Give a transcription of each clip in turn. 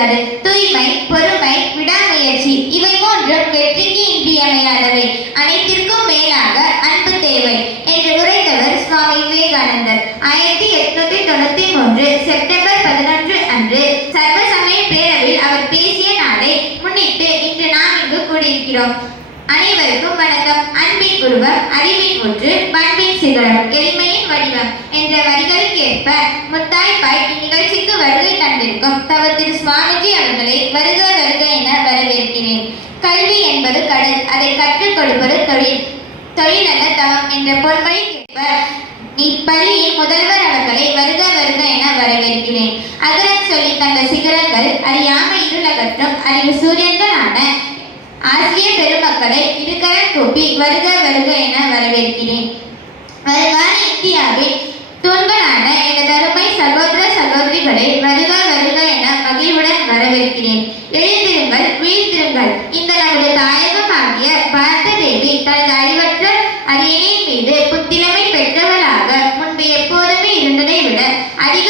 கூடாது. தூய்மை, பொறுமை, விடாமுயற்சி இவை மூன்றும் வெற்றிக்கு இன்றியமையாதவை. அனைத்திற்கும் மேலாக அன்பு தேவை என்று உரைத்தவர் சுவாமி விவேகானந்தர். 1893 செப்டம்பர் 11 அன்று சர்வசமய பேரவையில் அவர் பேசிய நாளை முன்னிட்டு இன்று நாம் இங்கு கூடியிருக்கிறோம். அனைவருக்கும் வணக்கம். அன்பின் உருவம், அறிவின் ஊற்று, பண்பின் சிகரம், எளிமையின் வடிவம் என்ற வரிகளுக்கேற்ப முத்தாய்ப்பாய் இந்நிகழ்ச்சிக்கு வருகை தந்திருக்கும் தவ திரு சுவாமிஜி அவர்களை வருக வருக என வரவேற்கிறேன். கல்வி என்பது கடல், அதை கற்றுக் கொடுப்பது தொழில், தொழிலல்ல தவம் என்ற பொன்மொழிக்கேற்ப இப்பள்ளியின் முதல்வர் அவர்களை வருக வருக என வரவேற்கிறேன். அகரன் சொல்லி தந்த சிகரங்கள் அறியாமை இருளகற்றும் அறிவு சூரியன்களான ஆசிரிய பெருமக்களை இருகரம் கூப்பி வருக வருக என வரவேற்கிறேன். வருங்கால இந்தியாவின் தூண்களான எனது அருமை சகோதர சகோதரிகளை வருக வருக என மகிழ்வுடன் வரவேற்கிறேன். எழுந்திருங்கள், வீழ்த்திருங்கள். இந்த நமது தாயகமாகிய பாரத தேவி தனது அறிவற்ற அரியணையின் மீது புத்திலமை பெற்றவளாக முன்பு எப்போதுமே இருந்ததை விட அதிக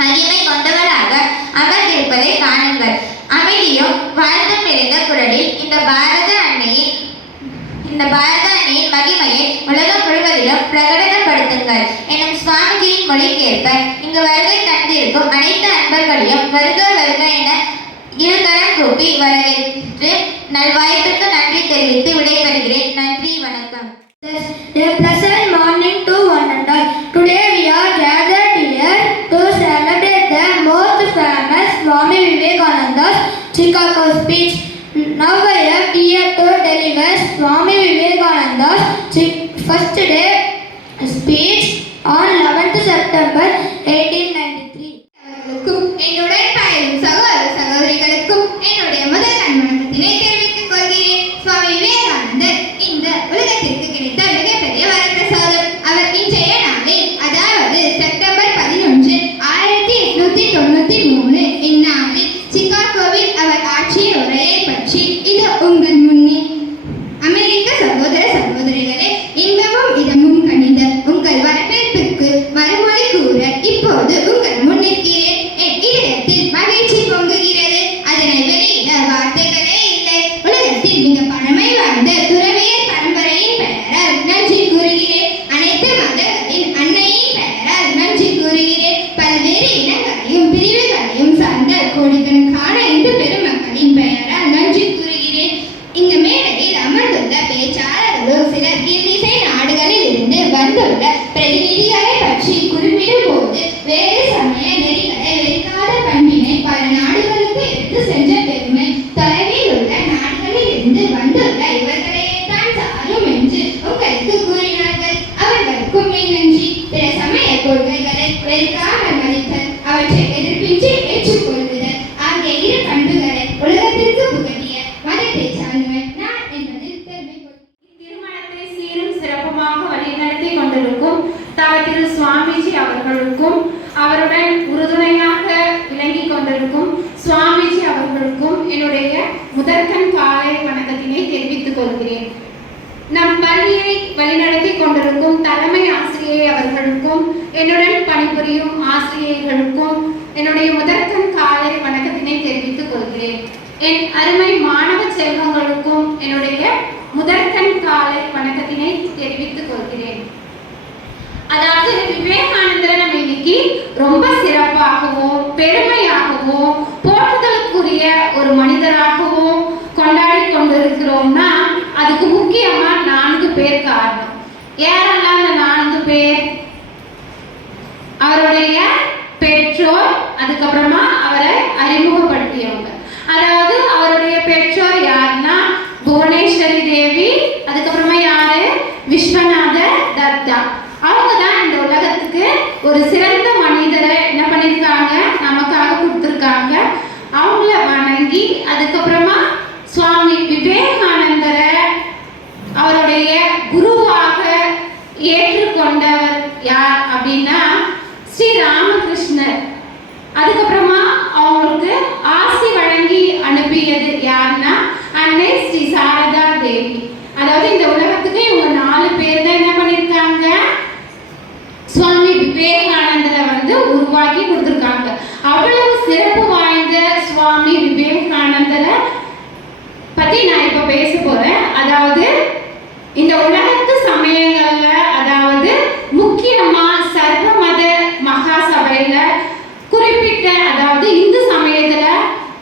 மகிமை கொண்டவளாக அமர்ந்திருப்பதை காணுங்கள். அமைதியும் வாழ்த்தும் நிறைந்த குரலில் இந்த பாரத அன்னையின் மகிமையை உலகம் முழுவதிலும் பிரகடனப்படுத்துங்கள் எனும் சுவாமிஜியின் மொழிக்கேற்ப இங்கு வருகை தந்திருக்கும் அனைத்து அன்பர்களையும் வருக வருக என இருகரம் கூப்பி வரவேற்று நல்வாய்ப்புக்கு நன்றி தெரிவித்து விடைபெறுகிறேன். நன்றி, வணக்கம். A pleasant morning to one and all. Today we are gathered here to celebrate the most famous Swami Vivekananda's Chicago speech. Now I am here to deliver Swami Vivekananda's first day speech on 11th September 1893. என்னுடன் பயிலும் சகோதர சகோதரிகளுக்கும் என்னுடைய முதல் வணக்கத்தினை தெரிவித்துக் கொள்கிறேன். சுவாமி விவேகானந்தர் இந்த உலகத்திற்கு கிடைத்த மிகப்பெரிய வரப்பிரசாதம். அவர் இன்றைய நாளில், அதாவது செப்டம்பர் 11, 1893 இந்நாளில் சிகாகோவில் அவர் ஆற்றிய உரையை பற்றி இது உங்கள் முன்னே. அமெரிக்க சகோதர சகோதரிகளே, இன்பமும் இதமும் கணித உங்கள் வரவேற்பிற்கு மறுமொழி கூற இப்போது உங்கள் முன்னிற்கிறேன். என் இதயத்தில் மகிழ்ச்சி பொங்குகிறது. அதனை வெளியிட வார்த்தைகளே இல்லை. உலகத்தில் மிக பழமை வாய்ந்த துறவியர் பரம்பரையின் பெயரால் நன்றி கூறுகிறேன். அனைத்து மதங்களின் அன்னையின் பெயரால் நன்றி கூறுகிறேன். பல்வேறு இனங்களையும் பிரிவுகளையும் சார்ந்த கோடிக்கணக்கான இந்து பெருமக்களின் பெயரால் நன்றி கூறுகிறேன். இந்த மேடையில் அமர்ந்துள்ள பேச்சாளர்களும் சிலர் இன்னிசை நாடுகளில் இருந்து வந்துள்ள பிரதிநிதிகளை பற்றி குறிப்பிடும் போது வேறு சமய நெறிகளை வெறுக்காத பண்பினை பல நாடுகளுக்கு எடுத்து சென்ற பெருமை தொலைவில் உள்ள நாடுகளில் இருந்து வந்துள்ள இவர்களையே தான் சாரும் என்று உங்களுக்கு கூறினார்கள். அவர்களுக்கும் நன்றி. பிற சமய கொள்கைகளை வெறுக்காமல் மதித்தல், அவற்றை எதிர்ப்பின்றி ஏற்றுக்கொள்ளுதல் ஆகிய இரு பண்புகளை உலகத்திற்கு புகட்டிய மதத்தை சார்ந்தவர் நான் என்பதில் பெருமை கொள்கிறேன். இத்திருமணத்தை சீரும் சிறப்புமாக வழிநடத்தி கொண்டிருக்கும் தவ திரு சுவாமிஜி அவர்களுக்கும் அவருடன் உறுதுணையாக விளங்கிக் கொண்டிருக்கும் சுவாமிஜி அவர்களுக்கும் என்னுடைய முதற்கண் காலை வணக்கத்தினை தெரிவித்துக் கொள்கிறேன். நம் பள்ளியை வழிநடத்தி கொண்டிருக்கும் தலைமை ஆசிரியை அவர்களுக்கும் என்னுடன் பணிபுரியும் ஆசிரியர்களுக்கும் என்னுடைய முதற்கண் காலை வணக்கத்தினை தெரிவித்துக் கொள்கிறேன். என் அருமை மாணவ செல்வங்களுக்கும் என்னுடைய முதற்கண் காலை வணக்கத்தினை தெரிவித்துக் கொள்கிறேன். அதாவது விவேகானந்தரை நம்ம இன்னைக்கு ரொம்ப சிறப்பாகவும் பெருமையாகவும் போற்றுதலுக்குரிய ஒரு மனிதராகவும் கொண்டாடி கொண்டிருக்கிறோம்னா அதுக்கு முக்கியமா 4 பேர் காரணம். யாரெல்லாம் அந்த 4 பேர்? அவருடைய பெற்றோர், அதுக்கப்புறமா அவரை அறிமுகப்படுத்தியவங்க. அதாவது அவருடைய பெற்றோர் யாருன்னா புவனேஸ்வரி தேவி, அதுக்கப்புறமா யாரு? விஸ்வநாத தத்தா. அவங்க தான் இந்த உலகத்துக்கு ஒரு சிறந்த மனிதரை என்ன பண்ணியிருக்காங்க, நமக்காக கொடுத்துருக்காங்க. அவங்கள வணங்கி அதுக்கப்புறமா சுவாமி விவேகானந்தரை அவருடைய குருவாக ஏற்றுக்கொண்டவர் யார் அப்படின்னா ஸ்ரீ ராமகிருஷ்ணர். அதுக்கப்புறமா அவங்களுக்கு ஆசி வழங்கி அனுப்பியது யாருன்னா அன்னை ஸ்ரீ சாரதா தேவி. அதாவது இந்த உலகத்துக்கு இவங்க 4 பேர் தான் என்ன பண்ணியிருக்காங்க, சுவாமி விவேகானந்தரை உருவாக்கி கொடுத்துருக்காங்க. அவ்வளவு சிறப்பு வாய்ந்த சுவாமி விவேகானந்தரை பத்தி நான் இப்ப பேச போறேன். அதாவது இந்த உலகத்து சமயங்கள்ல, அதாவது முக்கியமா சர்வமத மகா சபையில குறிப்பிட்ட, அதாவது இந்து சமயத்துல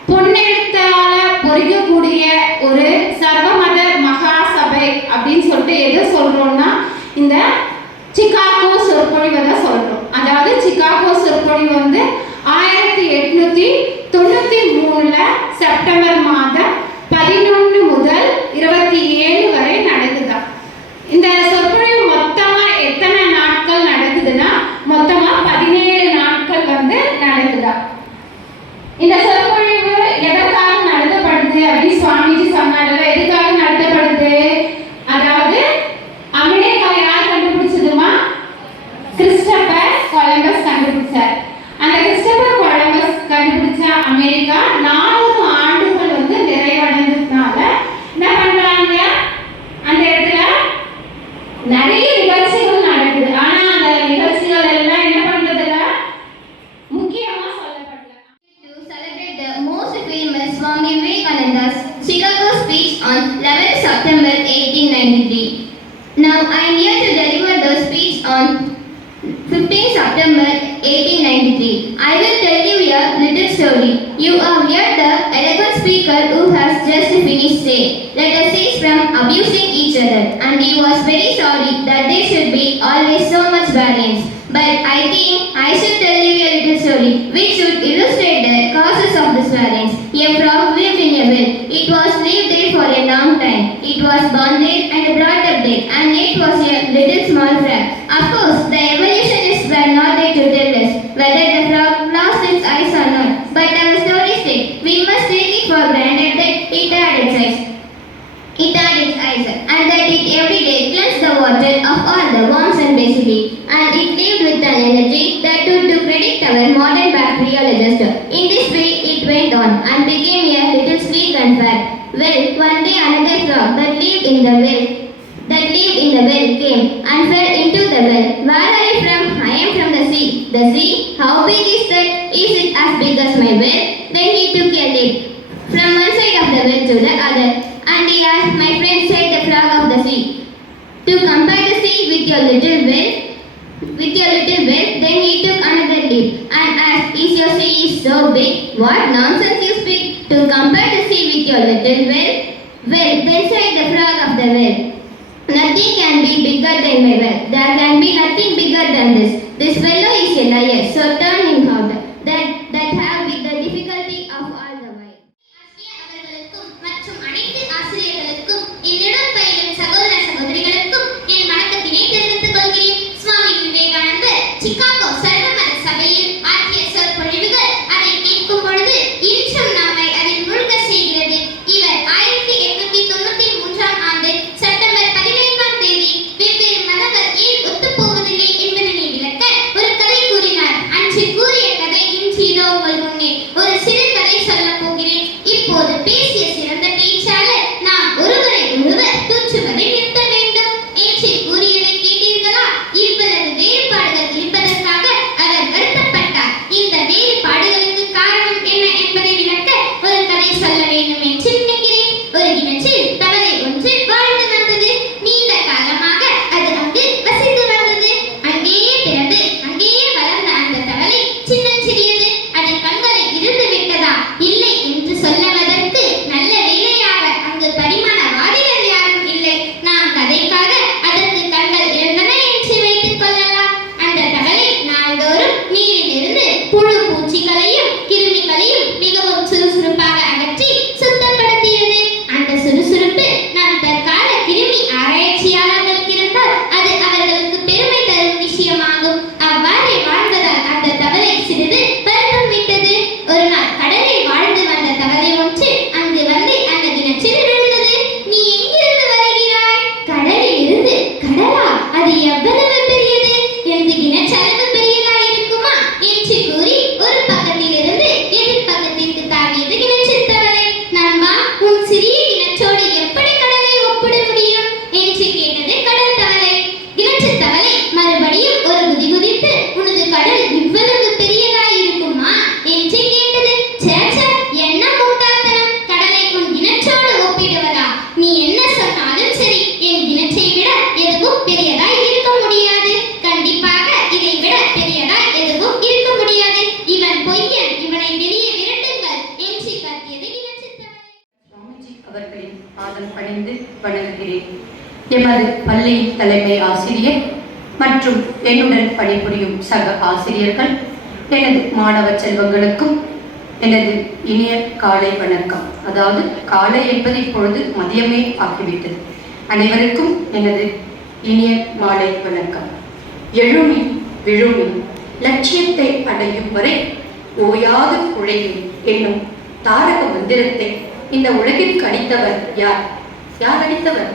பொன்னெழுத்தால பொறிக்கக்கூடிய ஒரு சர்வமத மகா சபை அப்படின்னு சொல்லிட்டு எதை சொல்றோம்னா இந்த சிகாகோ சொற்பொழிவை தான் சொல்றோம். அதாவது சிகாகோ சொற்பொழிவு வந்து 1893 செப்டம்பர் மாதம் 11 முதல் 27 வரை நடக்குதா. இந்த சொற்பொழிவு மொத்தமா எத்தனை நாட்கள் நடக்குதுன்னா மொத்தமா 17 நாட்கள் வந்து நடக்குதா. இந்த சொற்பொழிவு எதற்காக நடத்தப்படுது அப்படின்னு சுவாமிஜி சொன்னார்ல, எதுக்காக நடத்தப்படுது? அதாவது அமெரிக்கா யார் கண்டுபிடிச்சதுமா? கிறிஸ்டோபர் கொலம்பஸ் கண்டுபிடிச்சார். அந்த கிறிஸ்டோபர் கொலம்பஸ் கண்டுபிடிச்ச அமெரிக்கா 400 ஆண்டுகள் வந்து நிறைவடைந்ததுனால என்ன பண்றாங்க, அந்த இடத்துல நிறைய நிகழ்ச்சிகள் நடக்குது. ஆனா அந்த நிகழ்ச்சிகள் எல்லாம் என்ன பண்றதுல முக்கியமா சொல்லப்படல. To celebrate the most famous Swami Vivekananda's Chicago speech on 11th September 1893. Now I am here to deliver the speech on 15th September 1893. I will tell you a little story. You have heard the eloquent speaker who has just finished saying, let us cease from abusing each other. And he was very sorry that there should be always so much variance. But I think I should tell you a little story which should illustrate the causes of this variance. A frog lived in a well. It was lived there for a long time. It was born there and brought up there, and it was a little small frog. Of course, the evolutionists were not there to tell us whether the frog lost its eyes or not. But our story said we must take it for granted that it had its eyes. It had its eyes, and that it every day cleansed the water of all the worms and bacilli, and it lived with an energy that would to predict our modern bacteriologist. In this way it went on and became a little sleek and fat. Well, one day another frog that lived in the well came and fell into the well. Where are you from? I am from the sea. The sea? How big is that? Is it as big as my well? Then he took a leap from one side of the well to the other. And he asked, my friend, said the frog of the sea, to compare the sea with your little well, then he took another leap and asked, is your sea so big? What nonsense you speak! To compare the sea with your little well? Well, then said the frog of the well, nothing can be bigger than my well. There can be nothing bigger than this. This fellow is a liar, so turn him out. That have with the difficulty of all the while. அவர்களுக்கும் மற்றும் அனைத்து ஆசிரியர்களுக்கும் என்னிடம் பயிலும் சகோதர சகோதரிகளுக்கும் என் வணக்கத்தினை தெரிவித்துக் கொள்கிறேன். சுவாமி விவேகானந்தர் சிகாகோ சர்வமத சபையில் ஆற்றிய சொற்பொழிவுகள் அதை கேட்கும் பொழுது இன்றும் நம்மை அதில் மூழ்க செய்கிறது. இவர் 1893 ஆண்டு செப்டம்பர் 15ஆம் தேதி வெவ்வேறு மதங்கள் ஏன் ஒத்துப்போவதில்லை என்பதனை விளக்க ஒரு கதை கூறினார். அன்று கூறிய கதை இன்று இதோ உங்கள் பாதம் பணிந்து வணங்குகிறேன். எமது பள்ளியின் தலைமை ஆசிரியர் மற்றும் என்னுடன் பணிபுரியும் சக ஆசிரியர்கள், எனது மாணவ செல்வங்களுக்கும் எனது இனிய காலை வணக்கம். அதாவது காலை என்பது இப்பொழுது மதியமே ஆகிவிட்டது. அனைவருக்கும் எனது இனிய மாலை வணக்கம். எழுமி விழுமி லட்சியத்தை அடையும் வரை ஓயாது உழையும் என்னும் தாரக மந்திரத்தை இந்த உலகிற்கு அளித்தவர் யார்? யார் அளித்தவர்?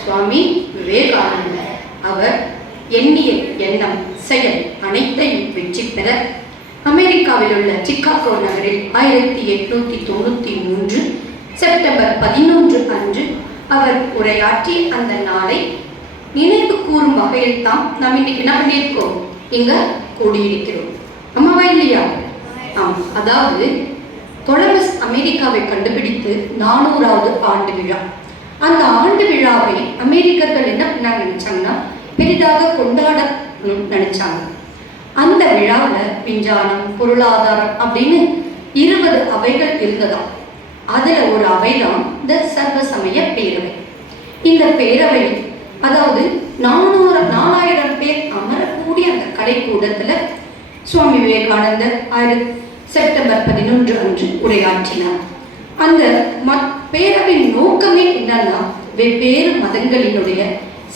சுவாமி விவேகானந்தர். அவர் எண்ணிய எண்ணம் செயல் அனைத்தையும் வெற்றி பெற அமெரிக்காவில் உள்ள சிக்காகோ நகரில் 1893 செப்டம்பர் 11 அன்று அவர் உரையாற்றி அந்த நாளை நினைவு கூறும் வகையில் தான் நாம் இன்னைக்கு என்ன பண்ணியிருக்கோம், இங்க கூடியிருக்கிறோம். அம்மாவா இல்லையா? ஆம். அதாவது கொலம்பஸ் அமெரிக்காவை கண்டுபிடித்து 400வது ஆண்டு விழா. அந்த ஆண்டு விழாவை அமெரிக்கர்கள் என்ன பண்ண நினைச்சாங்கன்னா பெரிதாக கொண்டாட நினைச்சாங்க. அந்த விழாவில் விஞ்ஞானம், பொருளாதாரம் அப்படின்னு 20 அவைகள் இருந்ததாம். அதுல ஒரு அவைதான் இந்த சர்வ சமய பேரவை. இந்த பேரவை அதாவது 4000 பேர் அமரக்கூடிய அந்த கலைக்கூடத்துல சுவாமி விவேகானந்தர் செப்டம்பர் 11 அன்று உரையாற்றினார். அந்த பேரவையின் நோக்கமே என்னன்னா வெவ்வேறு மதங்களினுடைய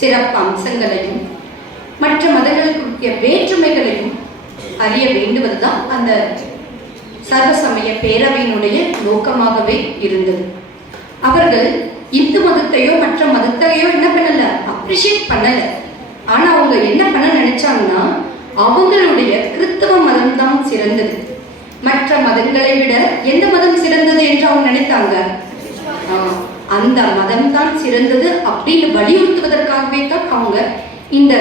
சிறப்பு அம்சங்களையும் மற்ற மதங்களுக்குரிய வேற்றுமைகளையும் அறிய வேண்டுவதுதான் அந்த சர்வசமய பேரவையினுடைய நோக்கமாகவே இருந்தது. அவர்கள் இந்து மதத்தையோ மற்ற மதத்தையோ என்ன பண்ணல, அப்ரிஷியேட் பண்ணல. ஆனா அவங்க என்ன பண்ண நினைச்சாங்கன்னா அவங்களுடைய கிறிஸ்தவ மதம் தான் சிறந்தது, மற்ற மதங்களை விட எந்த மதம் சிறந்தது என்று அவங்க நினைத்தாங்க. அந்த மதம் தான் சிறந்தது அப்படின்னு வலியுறுத்துவதற்காகவே தான் அவங்க இந்த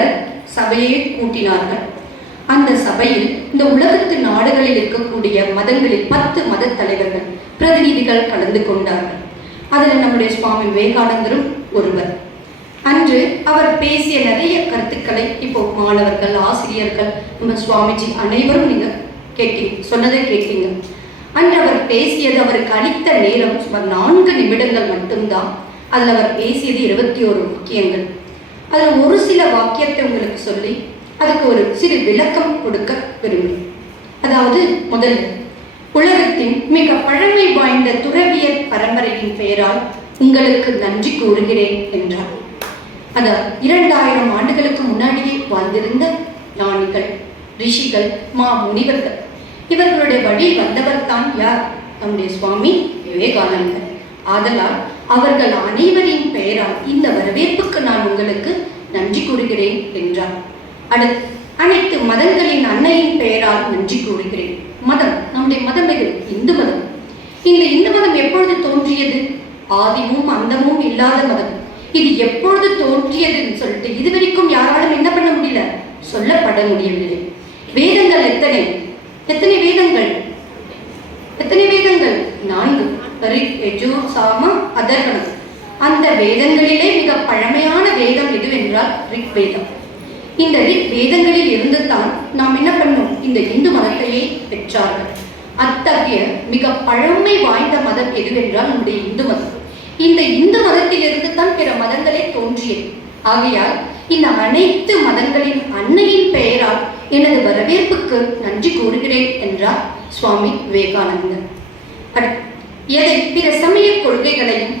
சபையை கூட்டினார்கள். அந்த சபையில் இந்த உலகத்து நாடுகளில் இருக்கக்கூடிய மதங்களில் 10 மத தலைவர்கள் பிரதிநிதிகள் கலந்து கொண்டார்கள். அதில் நம்முடைய சுவாமி விவேகானந்தரும் ஒருவர். அன்று அவர் பேசிய நிறைய கருத்துக்களை இப்போ மாணவர்கள், ஆசிரியர்கள், நம்ம சுவாமிஜி அனைவரும் நீங்க கேட்டீங்க, சொன்னதை கேட்டீங்க. அன்று அவர் பேசியது, அவருக்கு அளித்த நேரம் சுமார் 4 நிமிடங்கள் மட்டும்தான். அதில் அவர் பேசியது 21 வாக்கியங்கள். அதில் ஒரு சில வாக்கியத்தை உங்களுக்கு சொல்லி அதுக்கு ஒரு சிறு விளக்கம் கொடுக்க விரும்புகிறேன். அதாவது முதல்ல, உலகத்தின் மிக பழமை வாய்ந்த துறவியர் பரம்பரையின் பெயரால் உங்களுக்கு நன்றி கூறுகிறேன் என்றார். அதாவது 2000 ஆண்டுகளுக்கு முன்னாடியே வாழ்ந்திருந்த ஞானிகள், ரிஷிகள், முனிவர்கள், இவர்களுடைய வழி வந்தவர் தான் யார்? நம்முடைய சுவாமி விவேகானந்தர். ஆதலால் அவர்கள் அனைவரின் பெயரால் இந்த வரவேற்புக்கு நான் உங்களுக்கு நன்றி கூறுகிறேன் என்றார். அடுத்து, அனைத்து மதங்களின் அன்னையின் பெயரால் நன்றி கூறுகிறேன். மதம், நம்முடைய மதம் எது? இந்து மதம். இந்த இந்து மதம் எப்பொழுது தோன்றியது? ஆதிமும் அந்தமும் இல்லாத மதம். இது எப்பொழுது தோன்றியதுன்னு சொல்லிட்டு இதுவரைக்கும் யாராலும் என்ன பண்ண முடியல, சொல்லப்பட முடியவில்லை. வேதங்கள் எத்தனை வேதங்கள்? எத்தனை வேதங்கள்? 4. ரிக், யஜுர், சாம, அதர்வணம். அந்த வேதங்களிலே மிக பழமையான வேதம் எதுவென்றால் ரிக் வேதம். இந்த ரிக் வேதங்களில் இருந்து தான் நாம் என்ன பண்ணோம், இந்த இந்து மதத்தையே பெற்றார்கள். அத்தகைய மிக பழமை வாய்ந்த மதம் எதுவென்றால் நம்முடைய இந்து மதம். இந்த இந்து மதத்திலிருந்து தான் பிற மதங்களே தோன்றியது. ஆகையால் இந்த அனைத்து மதங்களின் அன்னையின் பெயரால் எனது வரவேற்புக்கு நன்றி கூறுகிறேன் என்றார் சுவாமி விவேகானந்தர். எதை பிற சமய கொள்கைகளையும்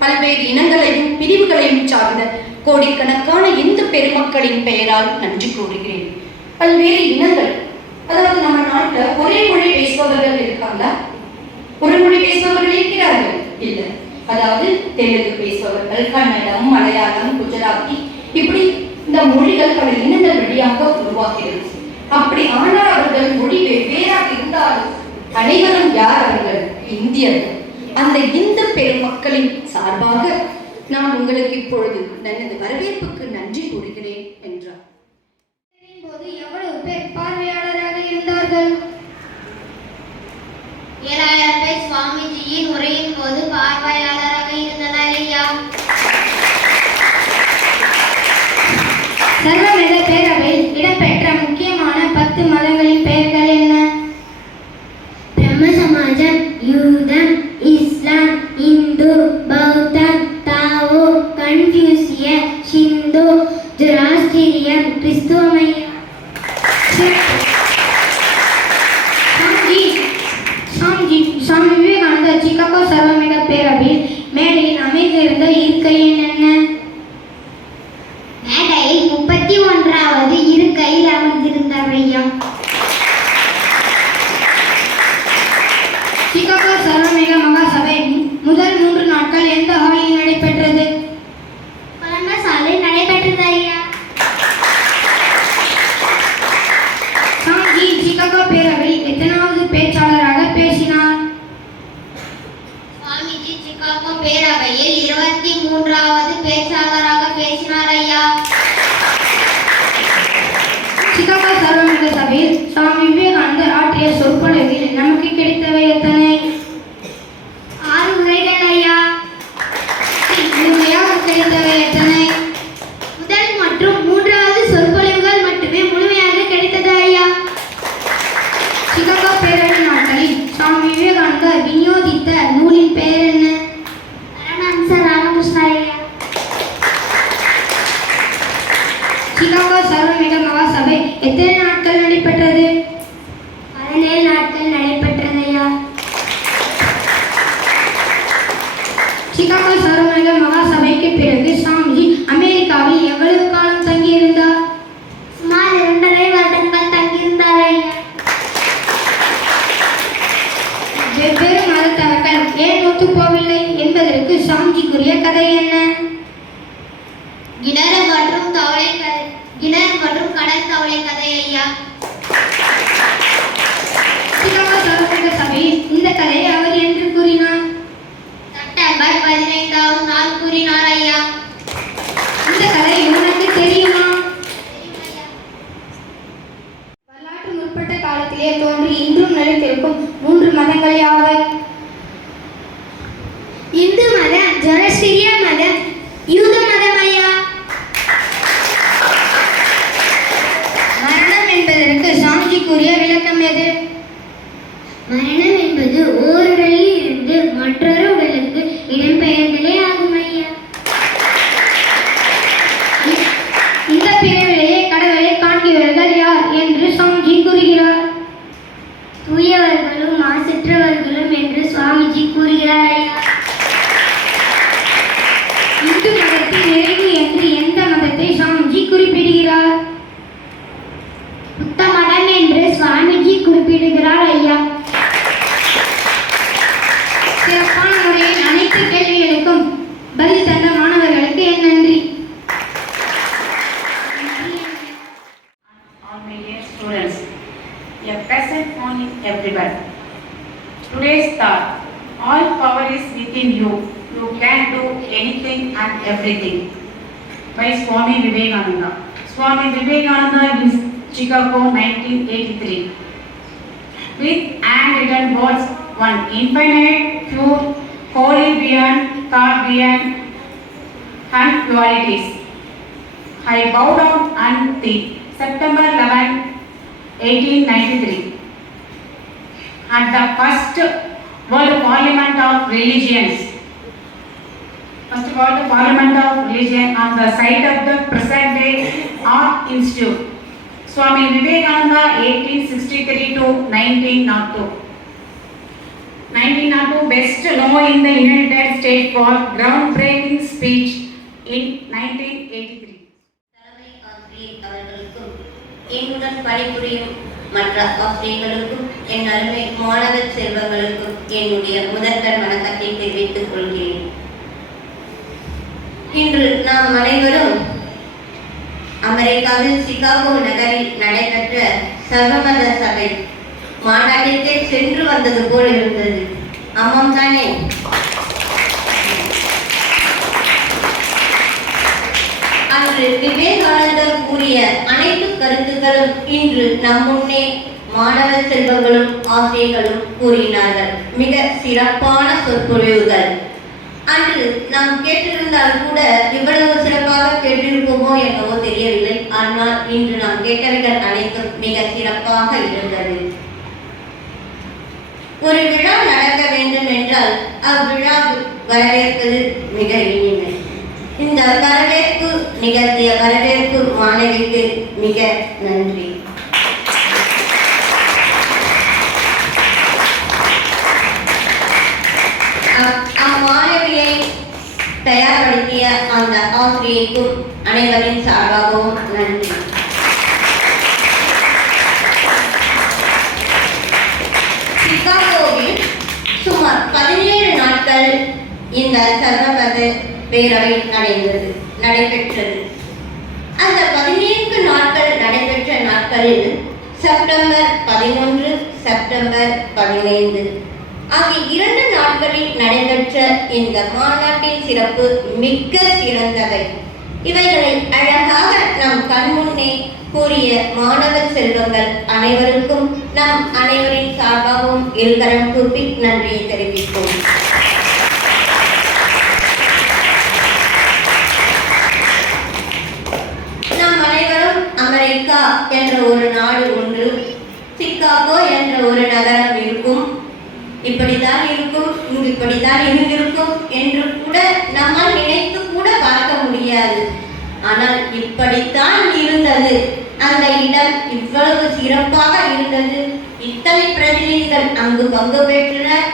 பல்வேறு இனங்களையும் பிரிவுகளையும் சார்ந்த கோடிக்கணக்கான இந்து பெருமக்களின் பெயரால் நன்றி கூறுகிறேன். பல்வேறு இனங்கள், அதாவது நம்ம நாட்டில் ஒரே மொழி பேசுபவர்கள் இருக்காங்களா? ஒரு மொழி பேசுபவர்கள் இருக்கிறார்கள்? இல்லை. அதாவது தெலுங்கு பேசுபவர்கள், கன்னடம், மலையாளம், குஜராத்தி, இப்படி இந்த மொழிகள் பல இனங்கள் வழியாக உருவாகிறது. அப்படி ஆனால் அவர்கள் மொழி வெவ்வேறாக இருந்தாலும் அனைவரும் யார்? அவர்கள் இந்தியர்கள். அந்த இந்து பெருமக்களின் சார்பாக நான் உங்களுக்கு இப்பொழுது எனது வரவேற்புக்கு நன்றி கூறுகிறேன் என்றார். போது எவ்வளவு பேர் பார்வையாளராக இருந்தார்கள்? 7000 பேர் சுவாமிஜியின் உரையின் போது பார்வையாளராக இருந்தனர் ஐயா. சர்வமத பேரவையில் இடம்பெற்ற முக்கியமான 10 மதங்களின் பெயர்கள் என்ன? பிரம்ம சமாஜம், யூதம், இஸ்லாம், தங்கியிருந்த இருக்கை எண் என்ன? மேடையில் 31வது இருக்கையில் அமர்ந்திருந்தார் ஐயா. சிகாகோ சர்வமேக மகாசபை முதல் 3 நாட்கள் எந்த ஹாலில் நடைபெற்றது? கொலம்பஸ் ஹாலில் நடைபெற்றது ஐயா. சாஞ்சி சிகாகோ பேரவையில் எத்தனாவது பேச்சாளராக பேசினார்? சுவாமிஜி சிகாகோ பேரவையில் 23வது பேச்சாளராக பேசினார் ஐயா. சிகாகோ சர்வமேக சபையில் சுவாமி விவேகானந்தர் ஆற்றிய சொற்பொழிவில் நமக்கு கிடைத்தவை எத்தனை? 6 உரைகள் ஐயா. முழுமையாக கிடைத்தவை எத்தனை? முதல் மற்றும் 3வது சொற்பொழிவுகள் மட்டுமே முழுமையாக கிடைத்தது ஐயா. சிகாகோ பேரவை நாட்களில் சுவாமி விவேகானந்தர் விநியோகித்த நூலின் பெயர் என்ன? பரமஹம்ச ராமகிருஷ்ண ஐயா. சிகாகோ சர்வமேக மகாசபை எத்தனை நாட்கள் நடைபெற்றது? 17 நாட்கள் நடைபெற்றது ஐயா. சிகாகோ சர்வமேக மகாசபைக்கு பிறகு சாமிஜி அமெரிக்காவில் எவ்வளவு காலம் தங்கியிருந்தார்? சுமார் 2.5 வருடங்கள் தங்கியிருந்தார் ஐயா. வெவ்வேறு மதத்தவர்கள் ஏன் ஒத்துப்போவில்லை என்பதற்கு சாமிஜிக்குரிய கதை என்ன? கிணறு மற்றும் கடல் தவளை கதை ஐயா. சிகாகோ சர்வமேக சபையில் இந்த கதையை அவர் என்று கூறினார்? செப்டம்பர் 15வது நாள் கூறினார் ஐயா. இந்த கதை உனக்கு தெரியுமா? வரலாற்று முற்பட்ட காலத்திலே தோன்றி இன்றும் நிலைத்திருக்கும் 3 மதங்கள் யாவை? இந்து மதம், ஜொரஸ்ட்ரிய மதம், யூத மதம் ஐயா. மரணம் என்பதற்கு சாமிஜிக்குரிய விளக்கம் எது? மரணம் என்பது ஓருடலில் இருந்து மற்றொரு உடலுக்கு இடம்பெயர்தலே ஆகும் ஐயா. இந்த பிறவிலேயே கடவுளை காண்கிறவர்கள் யார் என்று சாமிஜி கூறுகிறார்? தூயவர்களும் மாசற்றவர்களும் என்று சுவாமிஜி கூறுகிறார் ஐயா. இந்து மதத்தின் நிறைவு என்று எந்த மதத்தை சாமிஜி குறிப்பிடுகிறார்? புத்த மதம் என்று சுவாமிஜி குறிப்பிடுகிறார் ஐயா. சிறப்பான முறையில் அனைத்து கேள்விகளுக்கும் பதில் தந்த மாணவர்களுக்கு என் நன்றி. All my dear students, a pleasant morning everyone. Today's thought, all power is within you. You can do anything and everything. By Swami Vivekananda. Swami Vivekananda is Chicago 1983. With handwritten words, one infinite, pure, holy beyond, thought beyond, and dualities. I bow down on the September 11, 1893, at the first World Parliament of Religions. First World Parliament of Religion on the site of the present-day Art Institute. Swami Vivekananda, 1863 to 1902. 1902, best known in the United States for groundbreaking speech in 1983. தலைமை ஆசிரியர் அவர்களுக்கும் என்னுடன் பணிபுரியும் மற்ற ஆசிரியர்களுக்கும் என் அருமை மாணவ செல்வங்களுக்கும் என்னுடைய முதற்கண் வணக்கத்தை தெரிவித்துக் கொள்கிறேன். இன்று நாம் அனைவரும் அமெரிக்காவில் சிகாகோ நகரில் நடைபெற்ற சர்வமத சபை மாநாட்டிற்கே சென்று வந்தது போல் இருந்தது. ஆமாம் தானே? அன்று விவேகானந்தர் கூறிய அனைத்து கருத்துக்களும் இன்று நம் முன்னே மாணவ செல்வங்களும் ஆசிரியர்களும் கூறினார்கள். மிக சிறப்பான சொற்பொழிவுகள். அன்று நாம் கேட்டிருந்தால் கூட இவ்வளவு சிறப்பாக கேட்டிருப்போமோ என்னவோ தெரியவில்லை. ஆனால் இன்று நாம் கேட்டவைகள் அனைத்தும் மிக சிறப்பாக இருந்தது. ஒரு விழா நடக்க வேண்டும் என்றால் அவ்விழா வரவேற்பது மிக இனிமை. இந்த வரவேற்பு நிகழ்த்திய வரவேற்பு மாணவிக்கு மிக நன்றி. அம்மாணவியை பெயர் அனைவரின் சார்பாகவும் நன்றி. சிகாகோவில் சுமார் 17 நாட்கள் இந்த சர்வமத பேரவை நடைபெற்றது. அந்த 17 நாட்கள் நடைபெற்ற நாட்களில் செப்டம்பர் 11, செப்டம்பர் 15 ஆகிய 2 நாட்களில் நடைபெற்ற இந்த மாநாட்டின் சிறப்பு மிக்க சிறந்தவை. இவைகளை அழகாக நம் கண்முன்னே கூறிய மாணவ செல்வங்கள் அனைவருக்கும் நம் அனைவரின் சார்பாகவும் இருகரம் கூப்பி நன்றியை தெரிவிப்போம். நாம் அனைவரும் அமெரிக்கா என்ற ஒரு நாடு ஒன்று, சிகாகோ என்ற ஒரு நகரம் இருக்கும், இப்படித்தான் இருக்கும், இங்கு இப்படித்தான் இருந்திருக்கும் என்று கூட நம்மால் நினைத்து கூட பார்க்க முடியாது. ஆனால் இப்படித்தான் இருந்தது. அந்த இடம் இவ்வளவு சிறப்பாக இருந்தது. இத்தனை பிரதிநிதிகள் அங்கு பங்கு பெற்றனர்.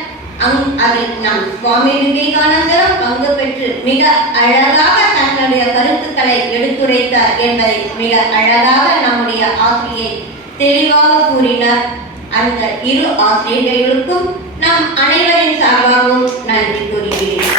அதில் நம் சுவாமி விவேகானந்தரும் பங்கு பெற்று மிக அழகாக தன்னுடைய கருத்துக்களை எடுத்துரைத்தார் என்பதை மிக அழகாக நம்முடைய ஆசிரியை தெளிவாக கூறினார். அந்த இரு ஆசிரியர்களுக்கும் நாம் அனைவரின் சார்பாகவும் நன்றி கூறுகிறேன்.